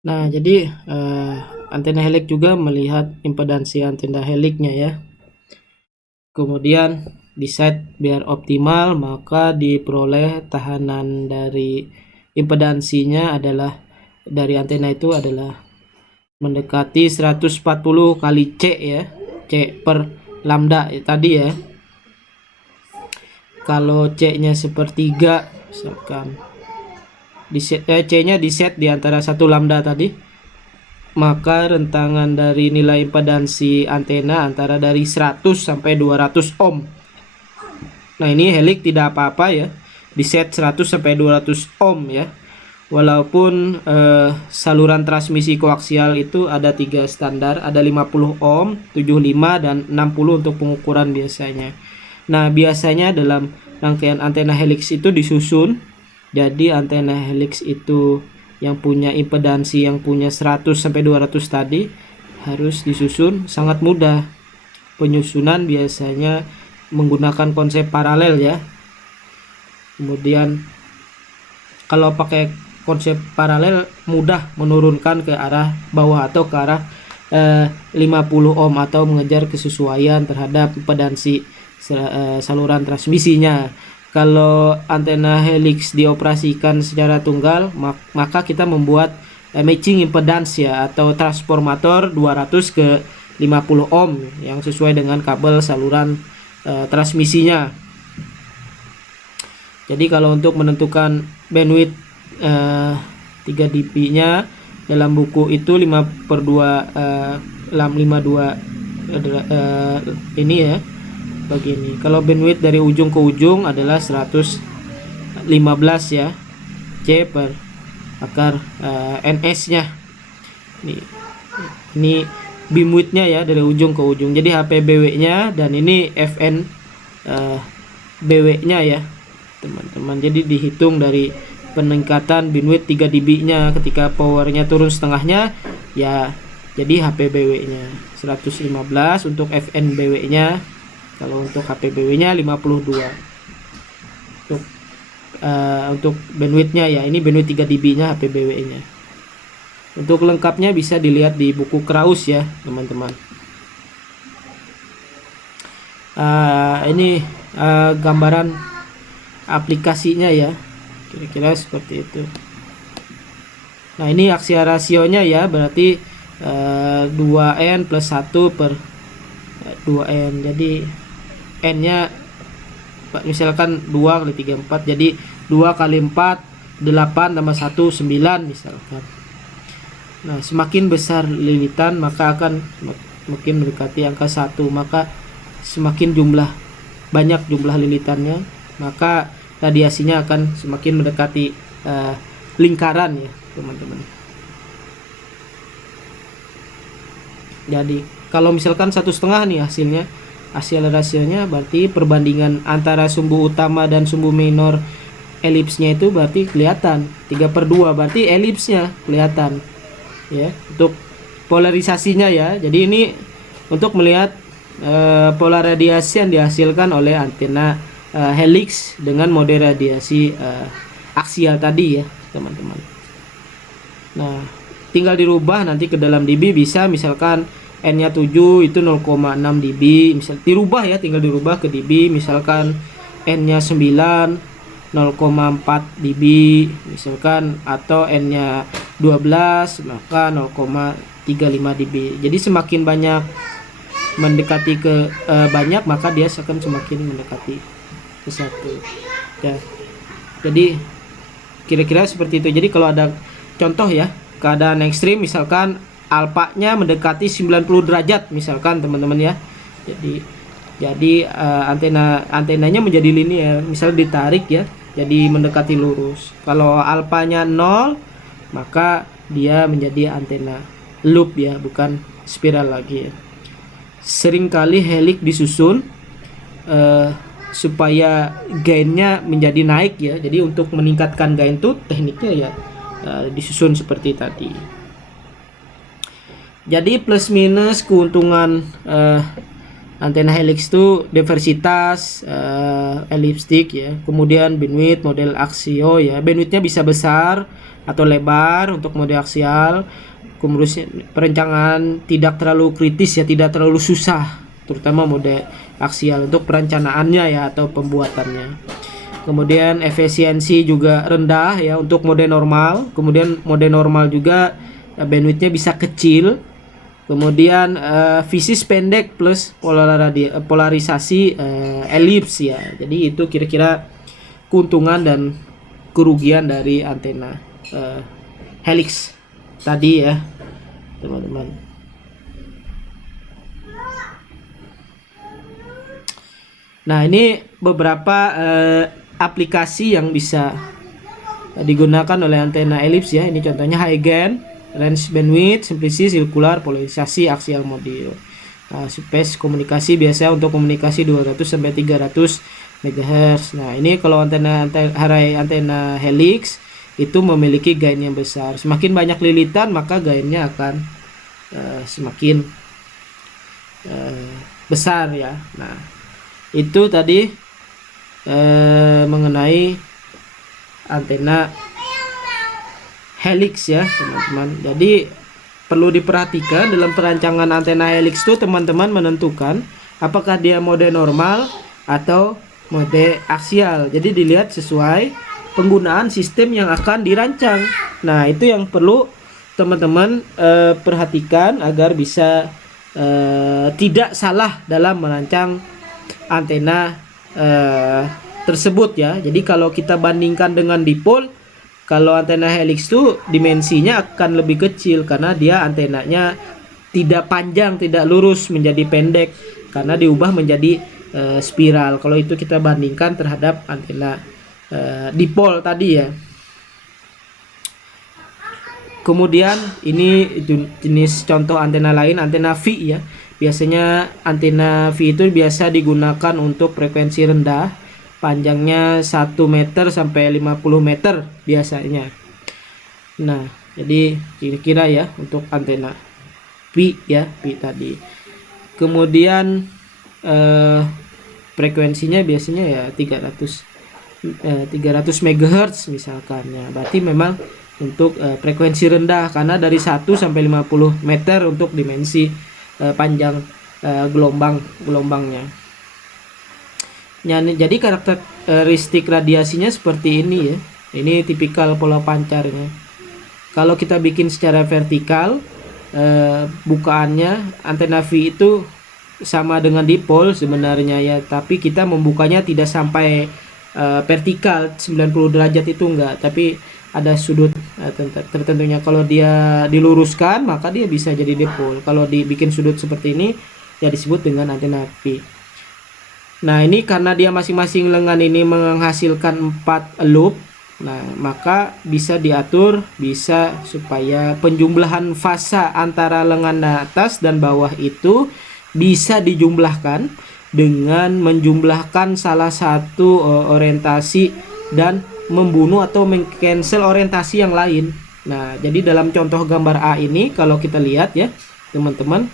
Nah, jadi antena helix juga melihat impedansi antena helixnya ya. Kemudian diset biar optimal, maka diperoleh tahanan dari impedansinya adalah dari antena itu adalah mendekati 140 kali C ya, C per lambda tadi ya. Kalau C-nya sepertiga misalkan C-nya diset di antara 1 lambda tadi, maka rentangan dari nilai impedansi antena antara dari 100 sampai 200 ohm. Nah, ini helix tidak apa-apa ya, diset 100 sampai 200 ohm ya. Walaupun saluran transmisi koaksial itu ada 3 standar, ada 50 ohm, 75 dan 60 untuk pengukuran biasanya. Nah, biasanya dalam rangkaian antena helix itu disusun. Jadi antena helix itu yang punya impedansi yang punya 100 sampai 200 tadi harus disusun sangat mudah. Penyusunan biasanya menggunakan konsep paralel ya. Kemudian kalau pakai konsep paralel mudah menurunkan ke arah bawah atau ke arah 50 ohm atau mengejar kesesuaian terhadap impedansi saluran transmisinya. Kalau antena helix dioperasikan secara tunggal, maka kita membuat matching impedance ya, atau transformator 200 ke 50 ohm yang sesuai dengan kabel saluran transmisinya. Jadi kalau untuk menentukan bandwidth 3 dB nya dalam buku itu 5/2 52 ini ya, begini. Kalau bandwidth dari ujung ke ujung adalah 115 ya, C per akar NS nya. Ini beamwidth nya ya, dari ujung ke ujung. Jadi HPBW nya, dan ini FN BW nya ya teman-teman. Jadi dihitung dari peningkatan bandwidth 3 dB nya ketika powernya turun setengahnya ya, jadi HPBW nya 115 untuk FNBW nya. Kalau untuk HPBW nya 52 untuk bandwidth nya ya, ini bandwidth 3 dB nya HPBW nya. Untuk lengkapnya bisa dilihat di buku Kraus ya teman-teman. Ini gambaran aplikasinya ya, kira-kira seperti itu. Nah, ini aksial rasionya ya, berarti 2N plus 1 per 2N. Jadi N nya misalkan 2 kali 3 4, jadi 2 kali 4 8 tambah 1 9 misalkan. Nah, semakin besar lilitan maka akan semakin mendekati angka 1, maka semakin banyak jumlah lilitannya, maka radiasinya akan semakin mendekati lingkaran ya teman-teman. Jadi kalau misalkan 1,5 nih hasilnya, hasil rasionya, berarti perbandingan antara sumbu utama dan sumbu minor elipsnya itu berarti kelihatan 3/2, berarti elipsnya kelihatan ya untuk polarisasinya ya. Jadi ini untuk melihat pola radiasi yang dihasilkan oleh antena helix dengan mode radiasi aksial tadi ya teman-teman. Nah, tinggal dirubah nanti ke dalam dB, bisa misalkan N nya 7 itu 0,6 dB, misal dirubah ya, tinggal dirubah ke dB, misalkan N nya 9 0,4 dB misalkan, atau N nya 12 maka 0,35 dB. Jadi semakin banyak mendekati ke banyak, maka dia akan semakin mendekati ke 1 ya. Jadi kira-kira seperti itu. Jadi kalau ada contoh ya, keadaan ekstrim misalkan alpanya mendekati 90 derajat misalkan teman-teman ya, jadi antenanya menjadi linear, misal ditarik ya, jadi mendekati lurus. Kalau alpanya 0 maka dia menjadi antena loop ya, bukan spiral lagi ya. Seringkali helix disusun supaya gainnya menjadi naik ya. Jadi untuk meningkatkan gain itu tekniknya ya disusun seperti tadi. Jadi plus minus keuntungan Antena helix itu diversitas elipstik ya. Kemudian bandwidth model aksio ya. Bandwidthnya bisa besar atau lebar untuk mode aksial. Kemudian perencanaan tidak terlalu kritis ya, tidak terlalu susah, terutama mode aksial untuk perencanaannya ya atau pembuatannya. Kemudian efisiensi juga rendah ya untuk mode normal. Kemudian mode normal juga bandwidthnya bisa kecil. Kemudian fisis pendek plus polarisasi elips ya. Jadi itu kira-kira keuntungan dan kerugian dari antena helix tadi ya, teman-teman. Nah, ini beberapa aplikasi yang bisa digunakan oleh antena elips ya. Ini contohnya high gain, range bandwidth, simplicity, circular, polarisasi, axial module. Space komunikasi biasa untuk komunikasi 200 sampai 300 MHz. Nah, ini kalau antena helix itu memiliki gain yang besar. Semakin banyak lilitan maka gainnya akan semakin besar ya. Nah, itu tadi mengenai antena helix ya, teman-teman. Jadi perlu diperhatikan dalam perancangan antena helix itu teman-teman menentukan apakah dia mode normal atau mode aksial. Jadi dilihat sesuai penggunaan sistem yang akan dirancang. Nah, itu yang perlu teman-teman perhatikan agar bisa tidak salah dalam merancang antena tersebut ya. Jadi kalau kita bandingkan dengan dipol, kalau antena helix itu dimensinya akan lebih kecil karena dia antenanya tidak panjang, tidak lurus, menjadi pendek karena diubah menjadi spiral. Kalau itu kita bandingkan terhadap antena dipol tadi ya. Kemudian ini jenis contoh antena lain, antena V ya. Biasanya antena V itu biasa digunakan untuk frekuensi rendah, panjangnya 1 meter sampai 50 meter biasanya. Nah, jadi kira-kira ya untuk antena V ya, V tadi. Kemudian frekuensinya biasanya ya 300 MHz misalkan ya. Berarti memang untuk frekuensi rendah karena dari 1 sampai 50 meter untuk dimensi panjang gelombangnya. Jadi karakteristik radiasinya seperti ini ya. Ini tipikal pola pancarnya. Kalau kita bikin secara vertikal, bukaannya antena V itu sama dengan dipol sebenarnya ya, tapi kita membukanya tidak sampai vertikal 90 derajat itu enggak, tapi ada sudut tertentunya. Kalau dia diluruskan maka dia bisa jadi dipol. Kalau dibikin sudut seperti ini ya disebut dengan antena V. Nah, ini karena dia masing-masing lengan ini menghasilkan 4 loop. Nah, maka bisa diatur bisa supaya penjumlahan fasa antara lengan atas dan bawah itu bisa dijumlahkan dengan menjumlahkan salah satu orientasi dan membunuh atau mengcancel orientasi yang lain. Nah, jadi dalam contoh gambar A ini kalau kita lihat ya, teman-teman,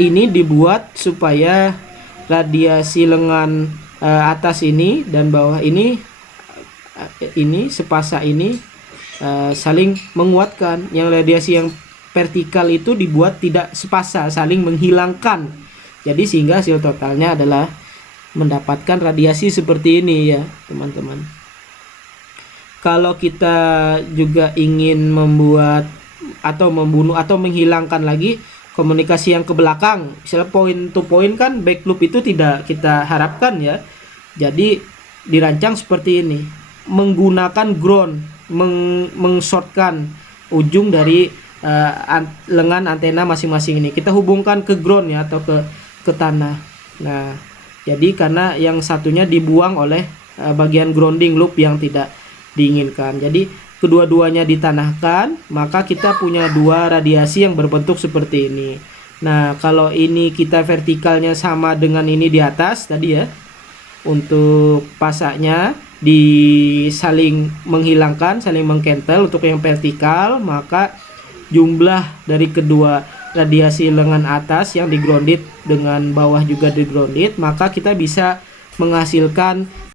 ini dibuat supaya radiasi lengan atas ini dan bawah ini sepasa ini saling menguatkan. Yang radiasi yang vertikal itu dibuat tidak sepasa, saling menghilangkan. Jadi sehingga hasil totalnya adalah mendapatkan radiasi seperti ini ya, teman-teman. Kalau kita juga ingin membuat atau membunuh atau menghilangkan lagi komunikasi yang ke belakang, misalnya point to point kan back loop itu tidak kita harapkan ya. Jadi dirancang seperti ini, menggunakan ground, mengshortkan ujung dari lengan antena masing-masing ini. Kita hubungkan ke ground ya atau ke tanah. Nah, jadi karena yang satunya dibuang oleh bagian grounding loop yang tidak diinginkan. Jadi kedua-duanya ditanahkan, maka kita punya dua radiasi yang berbentuk seperti ini. Nah, kalau ini kita vertikalnya sama dengan ini di atas tadi ya, untuk pasaknya saling menghilangkan, saling mengcantel untuk yang vertikal, maka jumlah dari kedua radiasi lengan atas yang di grounded dengan bawah juga di grounded, maka kita bisa menghasilkan